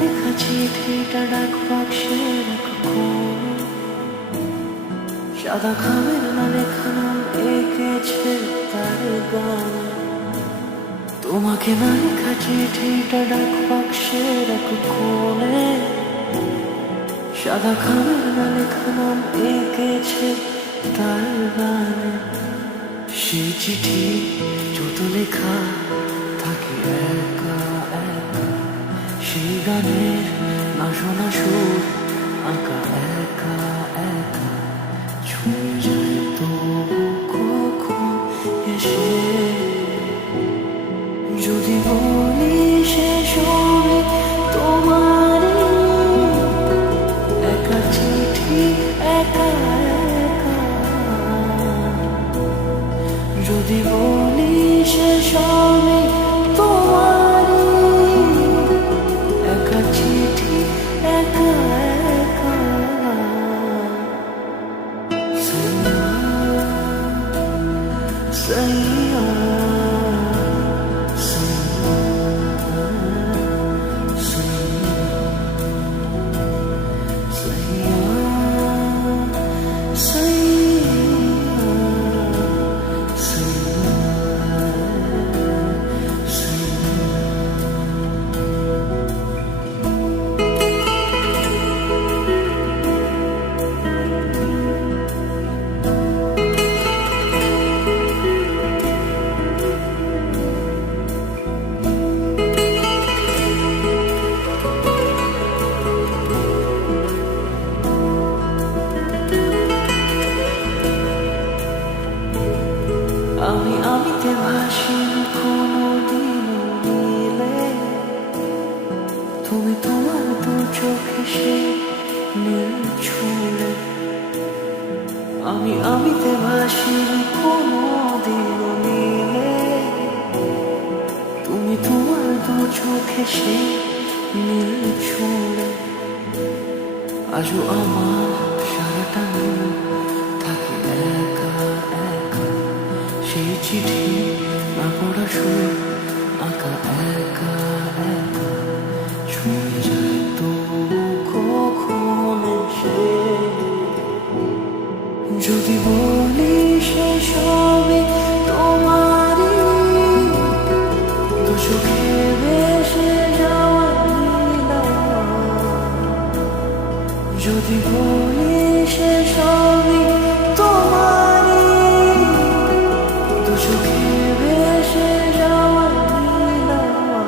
লেখা চিঠিটা ডাক বাক্সের এক কোণে, সাদা খামের না লেখা নাম এঁকেছে তার গানে। তোমাকে না লেখা চিঠিটা ডাক বাক্সের এক কোণে, সাদা খামের না লেখা নাম এঁকেছে তার গানে। সেই চিঠি যত লেখা থাকে একা একা, সেই গানের না শোনা সুর আঁকা একা একা, ছুঁয়ে যায় তবু কখন এসে। যদি বলি শেষ হবে তোমারই একা চিঠি একা একা, যদি বলি শেষ হবে তোমারই একা চিঠি একা একা। সাইয়া সাইয়া আমি আমিতে ভাসি কোনোদিনও নীলে, তুমি তোমার দু চোখে সে নীল ছুঁলে। আমি আমিতে ভাসি কোনোদিনও নীলে, তুমি তোমার দু চোখে সে নীল ছুঁলে। আজও আমার সারাটা মন থাকে একা একা, সেই চিঠি না পড়া সুর আঁকা একা একা, ছুঁয়ে যায় তবু কখন এসে। যদি বলি শেষ হবে তোমারই দু চোখে ভেসে যাওয়া নীলা, যদি